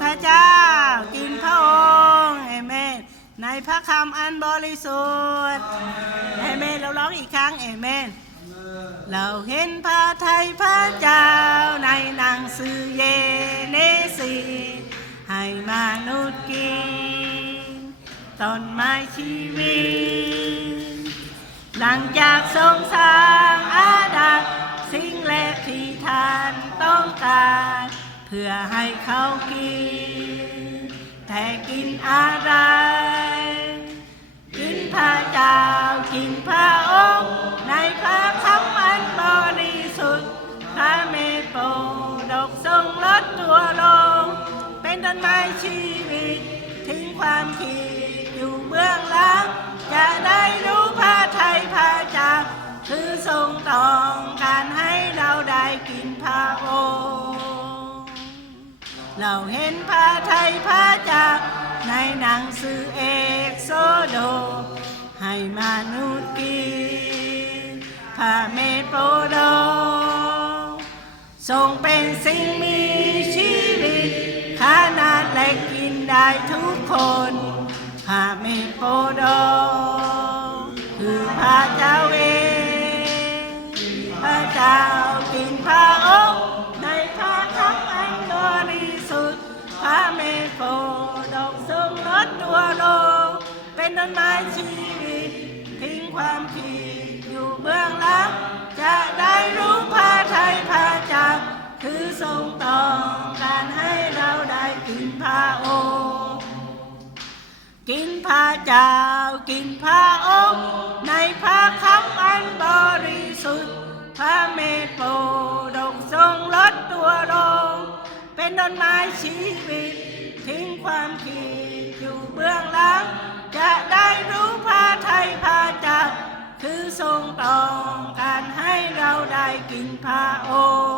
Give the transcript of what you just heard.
พระเจ้า กินพระองค์เอเมนในพระคำอันบริสุทธิ์เอเมนเราร้องอีกครั้งเอเมนเราเห็นพระไทยพระเจ้าในหนังสือเยเนซีให้มนุษย์กินต้นไม้ชีวิต หลังจากทรงสร้างอาดัมสิ่งแรกที่ท่านต้องการ พื่อให้เขากิน แต่กินอะไร กินพระเจ้ากินพระองค์ในพระคำอันบริสุทธิ์พระเมตโปดกทรงลดตัวลง เป็นต้นไม้ชีวิตทิ้งความคิด เราเห็นพระไทยพระจ้าในหนังสือเอกโซโด ให้มนุษย์กินพระเมตโปรโดทรงเป็นสิ่งมีชีวิต ขนาดเล็กกินได้ทุกคนพระเมตโปรโด ลดตัวลงเป็นต้นไม้ชีวิต ทิ้งความคิดอยู่เบื้องหลัง จะได้รู้พระไทยพระเจ้าคือทรงต้องการให้เราได้กินพระอกินพระเจ้า กินพระองค์ในพระคำอันบริสุทธิ์พระเมตโปดกทรงลดตัวลง เป็นต้นไม้ชีวิต ทิ้งความคิด ต้องการให้เราได้กินพระอง